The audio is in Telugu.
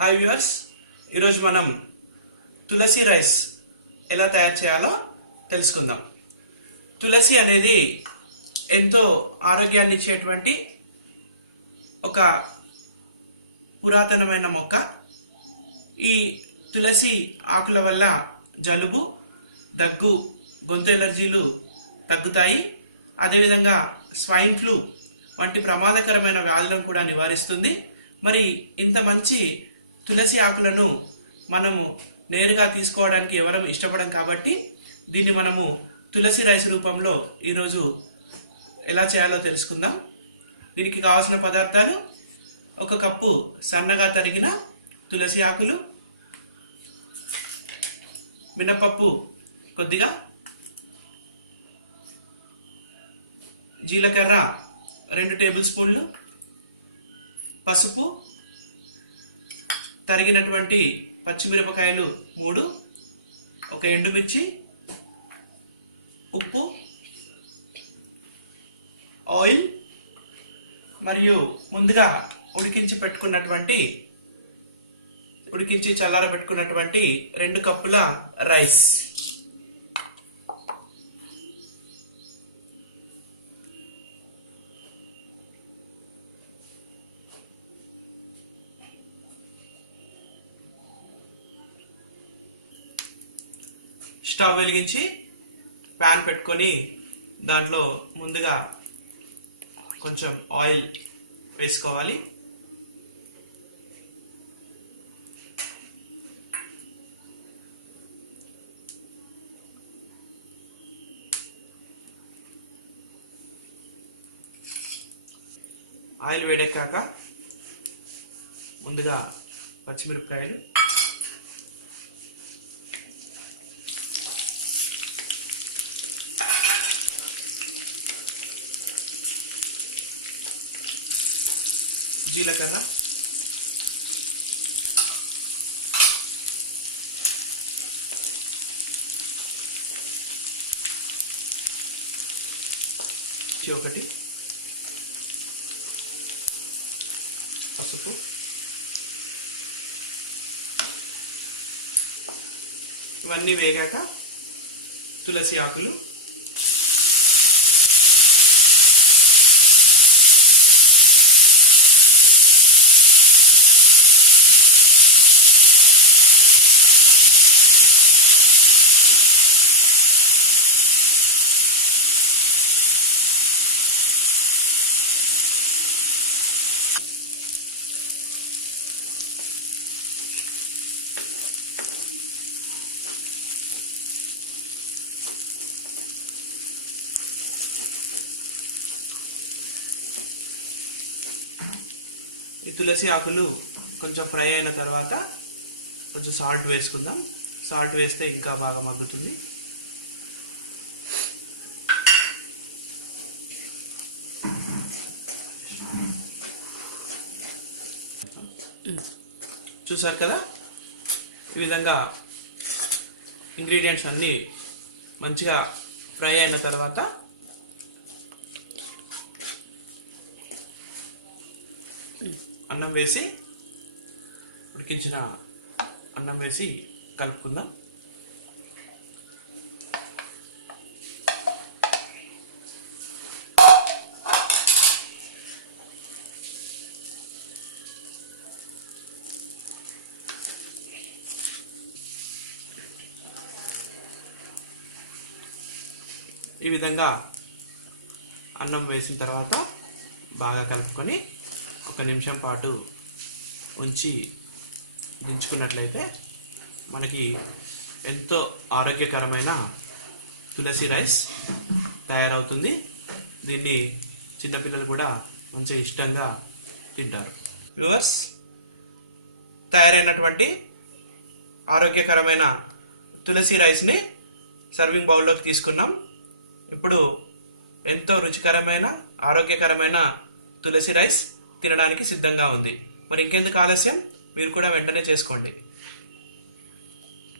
హాయ్ వ్యూవర్స్, ఈరోజు మనం తులసి రైస్ ఎలా తయారు చేయాలో తెలుసుకుందాం. తులసి అనేది ఎంతో ఆరోగ్యాన్ని ఇచ్చేటువంటి ఒక పురాతనమైన మొక్క. ఈ తులసి ఆకుల వల్ల జలుబు, దగ్గు, గొంతు ఎలర్జీలు తగ్గుతాయి. అదేవిధంగా స్వైన్ ఫ్లూ వంటి ప్రమాదకరమైన వ్యాధులను కూడా నివారిస్తుంది. మరి ఇంత మంచి తులసి ఆకులను మనము నేరుగా తీసుకోవడానికి ఎవరం ఇష్టపడం కాబట్టి దీన్ని మనము తులసి రైస్ రూపంలో ఈరోజు ఎలా చేయాలో తెలుసుకుందాం. దీనికి కావాల్సిన పదార్థాలు: 1 కప్పు సన్నగా తరిగిన తులసి ఆకులు, మినపప్పు కొద్దిగా, జీలకర్ర 2 టేబుల్ స్పూన్లు, పసుపు, తరిగినటువంటి పచ్చిమిరపకాయలు 3, 1 ఎండుమిర్చి, ఉప్పు, ఆయిల్ మరియు ముందుగా ఉడికించి చల్లారబెట్టుకున్నటువంటి 2 కప్పుల రైస్. స్టవ్ వెలిగించి ప్యాన్ పెట్టుకొని దాంట్లో ముందుగా కొంచెం ఆయిల్ వేసుకోవాలి. ఆయిల్ వేడెక్కాక ముందుగా పచ్చిమిరపకాయలు, జీలకర్ర, ఒకటి, పసుపు, ఇవన్నీ వేగాక తులసి ఆకులు, ఈ తులసి ఆకులు కొంచెం ఫ్రై అయిన తర్వాత కొంచెం సాల్ట్ వేసుకుందాం. సాల్ట్ వేస్తే ఇంకా బాగా మగ్గుతుంది. చూసారు కదా, ఈ విధంగా ఇంగ్రీడియంట్స్ అన్నీ మంచిగా ఫ్రై అయిన తర్వాత అన్నం వేసి, ఉడికించిన అన్నం వేసి కలుపుకుందాం. ఈ విధంగా అన్నం వేసిన తర్వాత బాగా కలుపుకొని 1 నిమిషం పాటు ఉంచి దించుకున్నట్లయితే మనకి ఎంతో ఆరోగ్యకరమైన తులసి రైస్ తయారవుతుంది. దీన్ని చిన్నపిల్లలు కూడా మంచిగా ఇష్టంగా తింటారు. వ్యూవర్స్, తయారైనటువంటి ఆరోగ్యకరమైన తులసి రైస్ని సర్వింగ్ బౌల్లోకి తీసుకున్నాం. ఇప్పుడు ఎంతో రుచికరమైన ఆరోగ్యకరమైన తులసి రైస్ తినడానికి సిద్ధంగా ఉంది. మరి ఇంకెందుకు ఆలస్యం, మీరు కూడా వెంటనే చేసుకోండి.